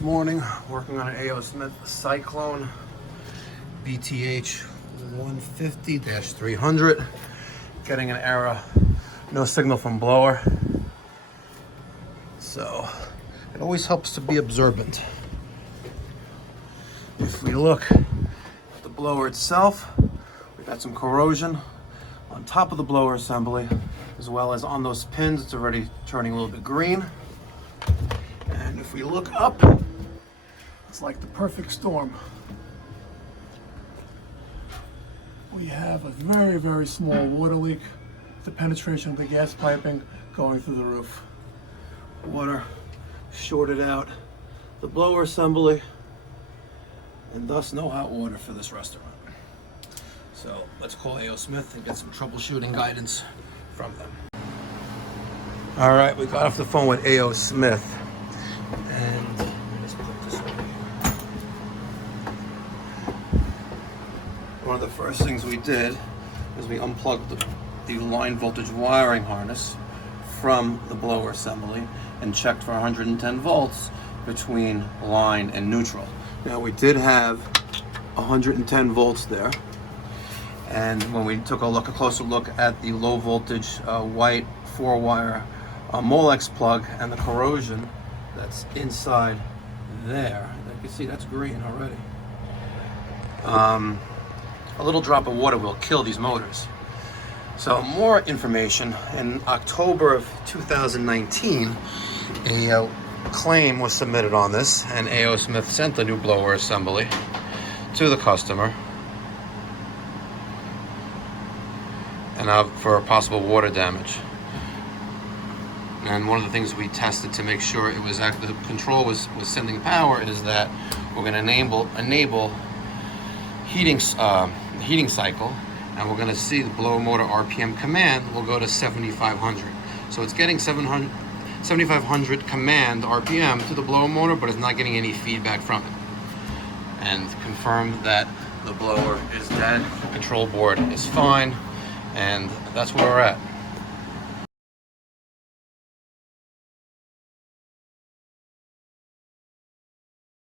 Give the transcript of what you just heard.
this morning working on an A.O. Smith Cyclone BTH 150-300. Getting an error, no signal from blower. So it always helps to be observant. If we look at the blower itself, we've got some corrosion on top of the blower assembly, as well as on those pins. It's already turning a little bit green. And if we look up, it's like the perfect storm. We have a very, very small water leak, the penetration of the gas piping going through the roof. Water shorted out the blower assembly, and thus no hot water for this restaurant. So let's call A.O. Smith and get some troubleshooting guidance from them. All right, we got off the phone with A.O. Smith, and let's put this over here. One of the first things we did is we unplugged the line voltage wiring harness from the blower assembly and checked for 110 volts between line and neutral. Now we did have 110 volts there, and when we took a closer look at the low voltage white 4-wire Molex plug and the corrosion that's inside there, you can see that's green already. A little drop of water will kill these motors. So more information. In October of 2019, a claim was submitted on this, and A.O. Smith sent the new blower assembly to the customer and for possible water damage. And one of the things we tested to make sure it was the control was sending power is that we're going to enable heating cycle, and we're going to see the blower motor RPM command will go to 7,500. So it's getting 7,500 command RPM to the blower motor, but it's not getting any feedback from it. And confirmed that the blower is dead, the control board is fine, and that's where we're at.